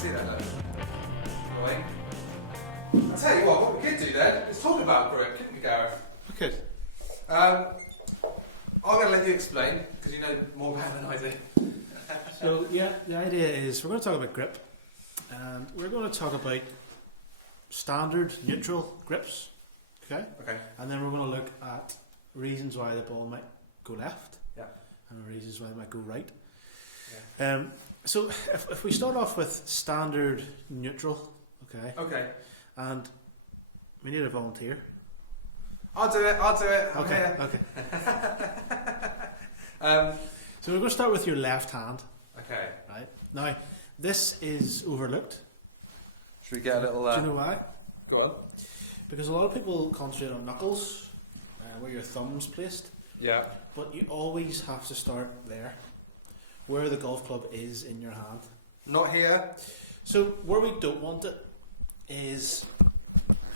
see that though. Annoying. I'll tell you what we could do then is talk about grip, couldn't we, Gareth? We could. I'm going to let you explain, because you know more about it than I do. So, yeah, the idea is we're going to talk about grip, and we're going to talk about standard, neutral grips, okay? Okay. And then we're going to look at reasons why the ball might go left, Yeah. and reasons why it might go right. Yeah. So, if we start off with standard, neutral, okay? Okay. And we need a volunteer. I'll do it. I'm Okay, here. okay. So we're going to start with your left hand. Okay. Right. Now, this is overlooked. Should we get a little... Do you know why? Go on. Because a lot of people concentrate on knuckles, where your thumb's placed. Yeah. But you always have to start there, where the golf club is in your hand. Not here. So, where we don't want it is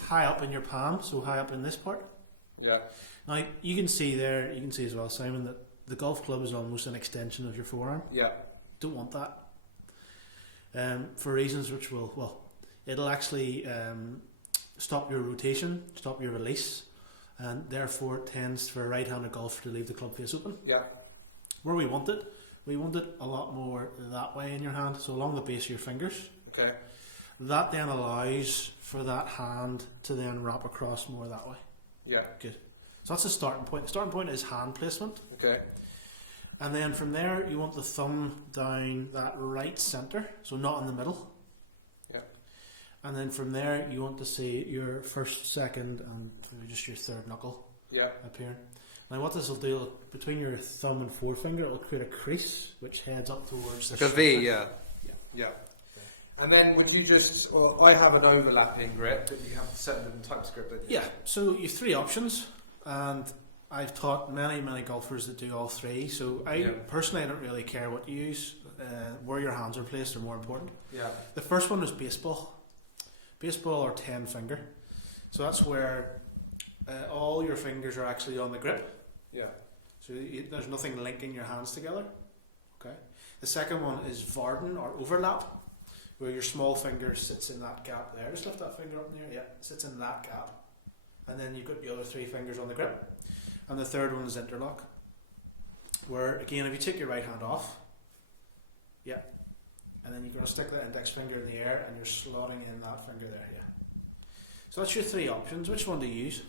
high up in your palm, so high up in this part. Yeah. Now, you can see there, you can see as well, Simon, that the golf club is almost an extension of your forearm. Yeah. Don't want that. For reasons which will, it'll actually stop your rotation, stop your release, and therefore it tends for a right-handed golfer to leave the club face open. Yeah. Where we want it a lot more that way in your hand, so along the base of your fingers. Okay. That then allows for that hand to then wrap across more that way. Yeah. Good. So that's the starting point. The starting point is hand placement. Okay. And then from there, you want the thumb down that right centre, so not in the middle. Yeah. And then from there, you want to see your first, second, and maybe just your third knuckle appearing. Now, what this will do, between your thumb and forefinger, it will create a crease which heads up towards the Like a V, shoulder. yeah. Yeah. And then would you just, well, I have an overlapping grip, but you have certain types of grip, don't you? Yeah, so you have three options, and I've taught many golfers that do all three. So personally, I don't really care what you use. Where your hands are placed are more important. Yeah. The first one is baseball or 10 finger. So that's where all your fingers are actually on the grip. Yeah. So there's nothing linking your hands together. Okay. The second one is Varden or overlap, where your small finger sits in that gap there. Just lift that finger up in there. Yeah, sits in that gap. And then you've got the other three fingers on the grip. And the third one is interlock, where again, if you take your right hand off, and then you're going to stick the index finger in the air and you're slotting in that finger there, So that's your three options. Which one do you use?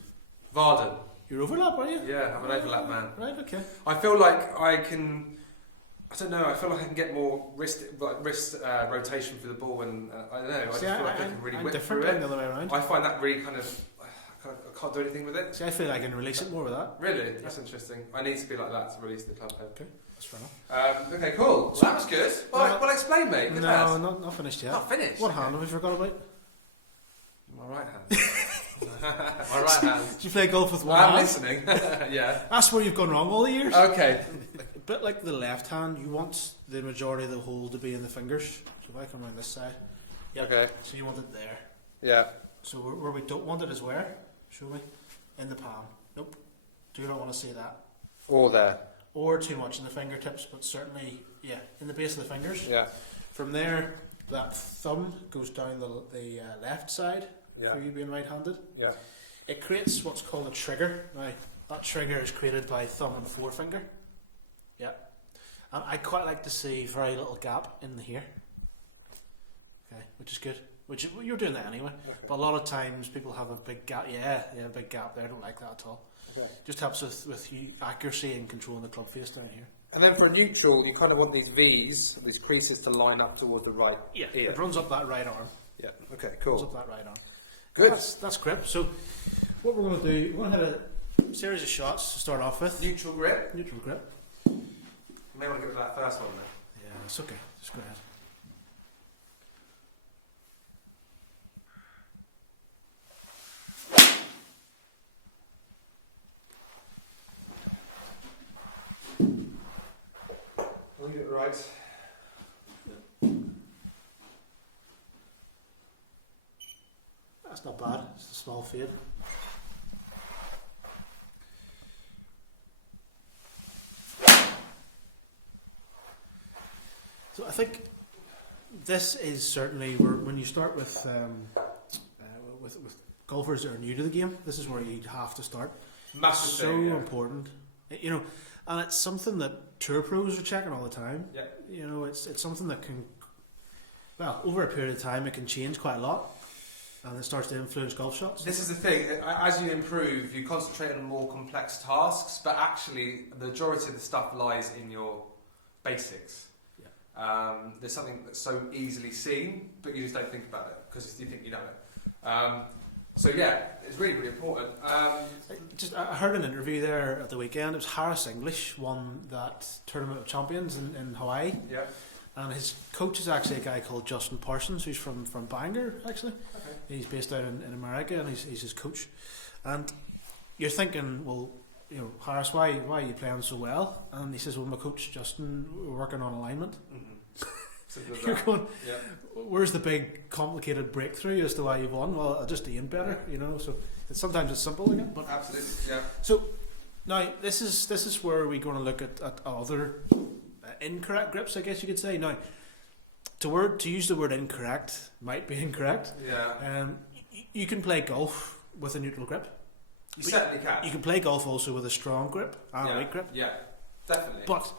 Varden. Your overlap, are you? Yeah, I'm an overlap man. Right, okay. I feel like I can, I don't know, I feel like I can get more wrist rotation for the ball, and I don't know, I just feel like I can really whip through I'm it. the other way around. I find that really kind of, I can't do anything with it. See, I feel like I can release it more with that. Really? That's interesting. I need to be like that to release the club head. Okay, that's fair enough. Okay, cool. Well, that was good. Well, explain, mate. Good lad. Not finished yet. Not finished. What hand have we forgot about? My right hand. My right hand. Did you play golf with one I'm hand? listening. Yeah. That's where you've gone wrong all the years. Okay. A bit like the left hand, you want the majority of the hole to be in the fingers. So if I come around this side. Yep. Okay. So you want it there. Yeah. So where we don't want it is where? Show me. In the palm. Nope. Do not want to see that. Or there. Or too much in the fingertips, but certainly, in the base of the fingers. Yeah. From there, that thumb goes down the left side for you being right-handed. Yeah. It creates what's called a trigger. Now, that trigger is created by thumb and forefinger. Yeah. And I quite like to see very little gap in here. Okay, which is good. Which you're doing that anyway. Okay. But a lot of times people have a big gap. Yeah, a big gap there. I don't like that at all. Okay. Just helps with you accuracy and controlling the club face down here. And then for a neutral, you kind of want these V's, these creases, to line up toward the right ear. It runs up that right arm. Yeah. Okay. Cool. Runs up that right arm. Good. That's grip. So what we're going to do, we're going to have a series of shots to start off with. Neutral grip. Neutral grip. You may want to get to that first one then. Yeah, it's okay. Just go ahead. We'll get it right. That's not bad. It's a small fade. So I think this is certainly where when you start with golfers that are new to the game, this is where you have to start. Massive so thing, important, you know, and it's something that tour pros are checking all the time. Yeah. You know, it's something that can, well, over a period of time, it can change quite a lot, and it starts to influence golf shots. This is the thing. As you improve, you concentrate on more complex tasks, but actually, the majority of the stuff lies in your basics. Yeah. There's something that's so easily seen, but you just don't think about it because you think you know it. So yeah, it's really, really important. I heard an interview there at the weekend. It was Harris English won that Tournament of Champions in Hawaii. Yeah. And his coach is actually a guy called Justin Parsons, who's from Bangor, actually. Okay. He's based out in America, and he's his coach. And you're thinking, well, you know, Harris, why are you playing so well? And he says, well, my coach Justin, we're working on alignment. Mm-hmm. You're going, yeah. Where's the big complicated breakthrough as to why you won? Well, I just aim better, you know. So sometimes it's simple again. But absolutely, yeah. So now this is where we're going to look at other incorrect grips, I guess you could say. Now, to use the word incorrect might be incorrect. Yeah. You can play golf with a neutral grip. You certainly can. You can play golf also with a strong grip and a weak grip. Yeah, definitely. But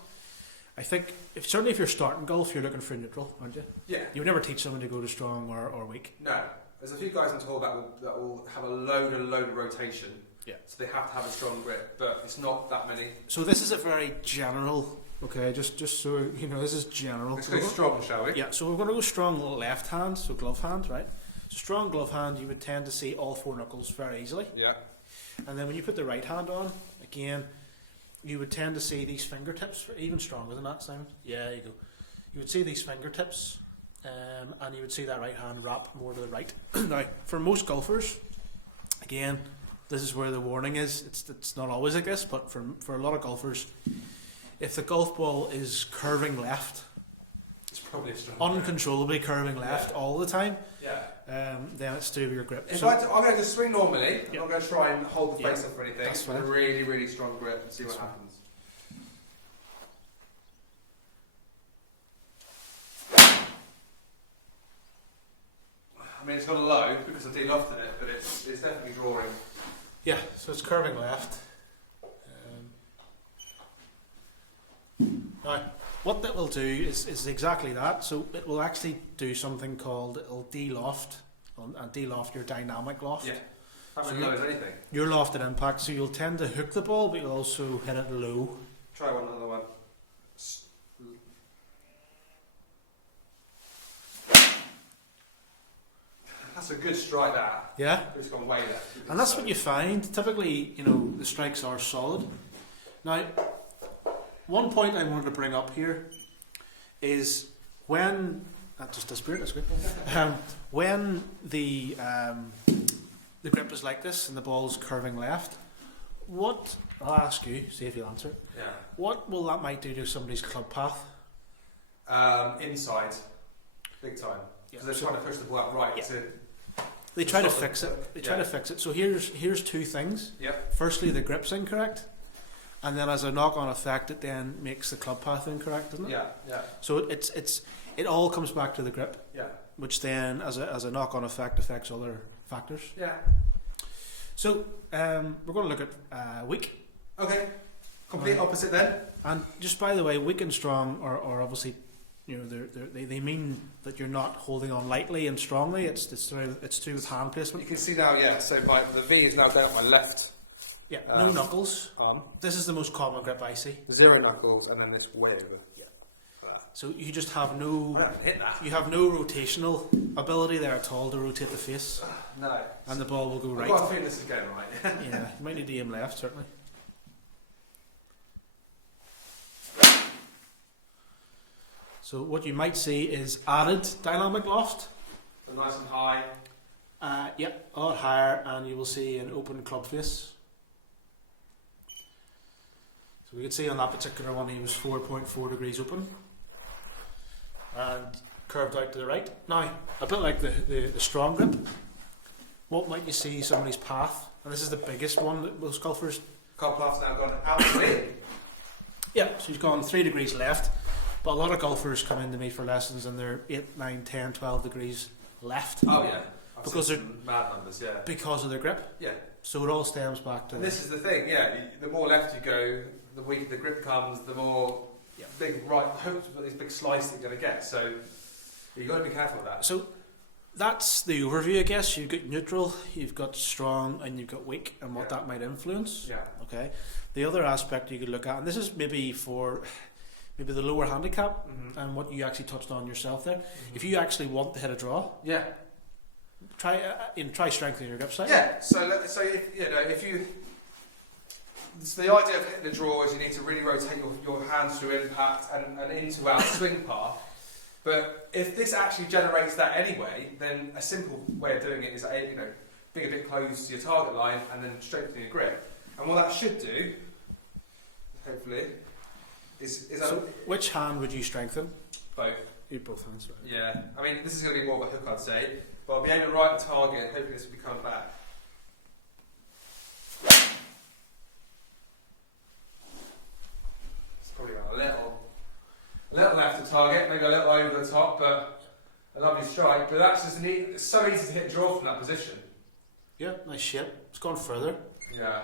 I think certainly if you're starting golf, you're looking for neutral, aren't you? Yeah. You would never teach someone to go to strong or weak. No. There's a few guys on tour that will have a load of rotation. Yeah. So they have to have a strong grip, but it's not that many. So this is a very general. Okay, just so you know, this is general. Let's go strong, shall we? Yeah. So we're going to go strong left hand, so glove hand, right? So strong glove hand, you would tend to see all four knuckles very easily. Yeah. And then when you put the right hand on, again, you would tend to see these fingertips even stronger than that, Simon. Yeah, there you go. You would see these fingertips, and you would see that right hand wrap more to the right. Now, for most golfers, again, this is where the warning is. It's not always like this, but for a lot of golfers, if the golf ball is curving left, it's probably a strong uncontrollably curving left all the time. Yeah. Then it's to do with your grip. I'm going to just swing normally. I'm not going to try and hold the face up or anything. That's fine. A really, really strong grip and see what happens. I mean, it's got a low because I de-lofted it, but it's definitely drawing. Yeah, so it's curving left. Now, what that will do is exactly that. So it will actually do something called, it'll de-loft, and de-loft your dynamic loft. Yeah, so low as anything. Your loft at impact, so you'll tend to hook the ball, but you'll also hit it low. Try another one. That's a good strike, that. Yeah. It's gone way there. And that's what you find. Typically, you know, the strikes are solid. Now, one point I wanted to bring up here is when that just disappeared. That's good. When the grip is like this and the ball's curving left, what I'll ask you, see if you'll answer it. Yeah. What will that might do to somebody's club path? Inside, big time. Because they're trying to push the ball out right. Yeah. To they try to fix it. They try to fix it. So here's two things. Yep. Firstly, the grip's incorrect. And then as a knock-on effect, it then makes the club path incorrect, doesn't it? Yeah, yeah. So it all comes back to the grip. Yeah. Which then, as a knock-on effect, affects other factors. Yeah. So we're going to look at weak. Okay. Complete opposite then. And just by the way, weak and strong are obviously, you know, they mean that you're not holding on lightly and strongly. It's to do with hand placement. You can see now, yeah. So the V is now down at my left. Yeah, no knuckles. Arm. This is the most common grip I see. 0 knuckles, and then it's way over. Yeah. So you just have no. I haven't hit that. You have no rotational ability there at all to rotate the face. No. And the ball will go right. I've got a feeling this is going right. Yeah, you might need to aim left certainly. So what you might see is added dynamic loft. So nice and high. Yep, a lot higher, and you will see an open club face. So we can see on that particular one he was 4.4 degrees open and curved out to the right. Now, a bit like the strong grip, what might you see somebody's path? And this is the biggest one that most golfers... Club path's now gone out to in. Yeah, so he's gone 3 degrees left. But a lot of golfers come into me for lessons and they're 8, 9, 10, 12 degrees left. Oh yeah, Because they're mad numbers. Yeah, because of their grip. yeah. So it all stems back to And this is the thing. Yeah, the more left you go, the weaker the grip comes. The more big right hooks, these big slice that you're going to get. So you've got to be careful with that. So that's the overview, I guess. You've got neutral, you've got strong, and you've got weak, and what that might influence. Yeah. Okay. The other aspect you could look at, and this is maybe for maybe the lower handicap, and what you actually touched on yourself there. If you actually want to hit a draw, Yeah. try strengthening your grip side. Yeah. So if you. So the idea of hitting a draw is you need to really rotate your hands through impact and into our swing path. But if this actually generates that anyway, then a simple way of doing it is being a bit close to your target line and then strengthening your grip. And what that should do, hopefully, is so which hand would you strengthen? both. You both hands, right? Yeah. I mean, this is going to be more of a hook, I'd say. But I'll be aiming right at the target. Hopefully, this will be coming back. It's probably a little left of target, maybe a little over the top, but a lovely strike. But that's just neat. It's so easy to hit a draw from that position. Yeah, nice shape. It's gone further. Yeah.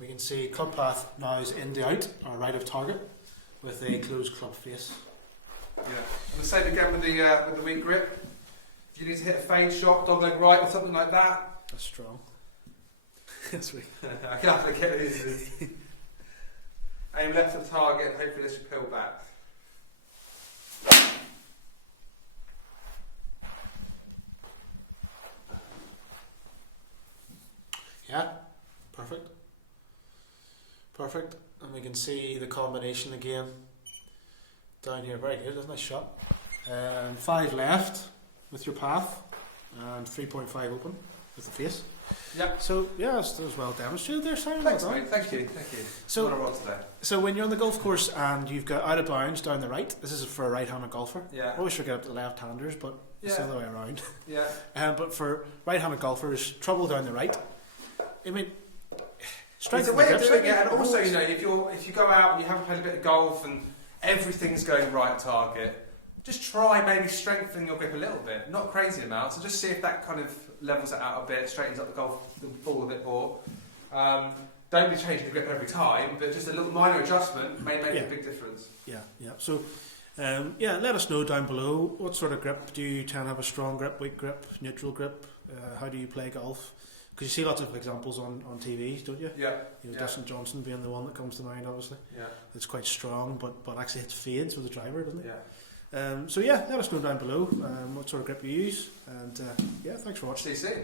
We can see club path now is in to out, or right of target, with a closed club face. Yeah. And the same again with the weak grip. If you need to hit a fade shot, dogleg right, or something like that. That's strong. That's weak. I can have to get these. Aim left of target. Hopefully, this will peel back. Yeah, perfect. Perfect. And we can see the combination again down here. Very good, nice shot. 5 left with your path and 3.5 open with the face. Yeah. So yeah, that was well demonstrated there, Simon. Thanks, Well done. mate. Thank you. So, what a rod today. so when you're on the golf course and you've got out of bounds down the right, this is for a right-handed golfer. Yeah. I always forget about the left-handers, but it's the other way around. Yeah. But for right-handed golfers, trouble down the right. I mean, strength It's a way of doing it, and grip also, side. if you go out and you haven't played a bit of golf and everything's going right target, just try maybe strengthen your grip a little bit, not crazy amounts, and just see if that kind of levels it out a bit, straightens up the ball a bit more. Don't be changing the grip every time, but just a little minor adjustment may make a big difference. Yeah. So, let us know down below what sort of grip do you tend to have: a strong grip, weak grip, neutral grip. How do you play golf? Because you see lots of examples on TV, don't you? Yeah. Dustin Johnson being the one that comes to mind, obviously. Yeah. It's quite strong, but actually hits fades with the driver, doesn't it? Yeah. Let us know down below what sort of grip you use, and thanks for watching. See you soon.